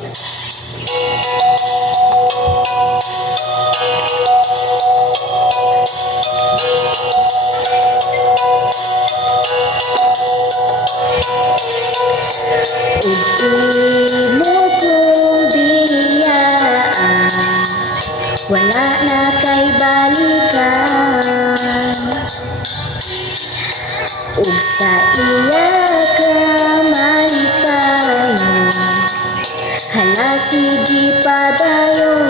Imo kong biyaan, wala na kay balikan. Ug sa iya ka malipayon, hala sige padayon.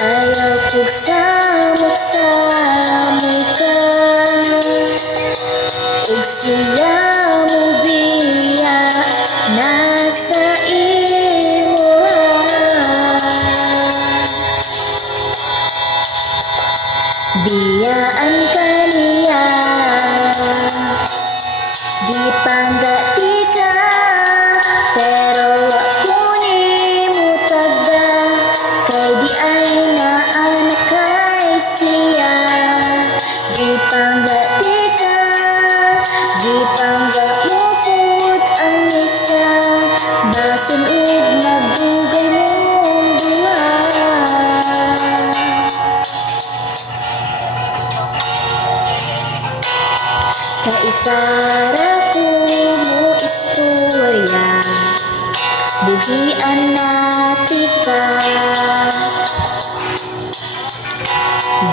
Ayaw kong samok-samok ka, ug siya mo biya nasa imuha. Biyaan ka niya, di panggati ka, pero wa ko nimo tagda, kay di ay naanak kay siya. Di panggati ka, di pangga mo pud ang isa, basun ug nagdugay mong duha. Kaisara ko mo istorya, buhian nati ka.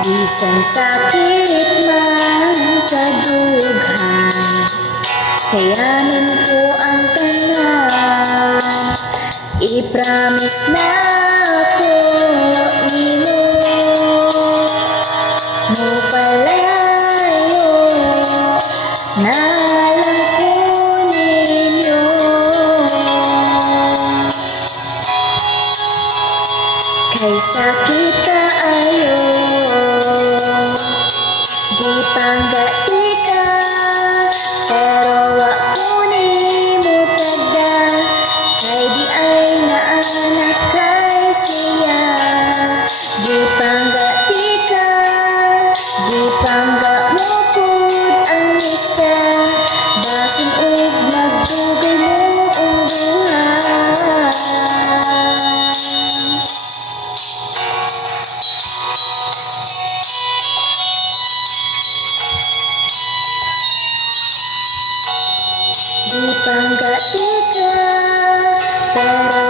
Bisan sakit man sa dughan, kayanin ko ang tanan. I-promise na ko nimo, mo palayo na lang ko ninyo. Kay sakit kaayo, di panggati ka, pero wa ko nimo tagda, kay di ay naanak kay siya. Di panggati ka, di pangga mo pud ang isa, basun ug nagdugay mo ang duha. Di panggati ka, pero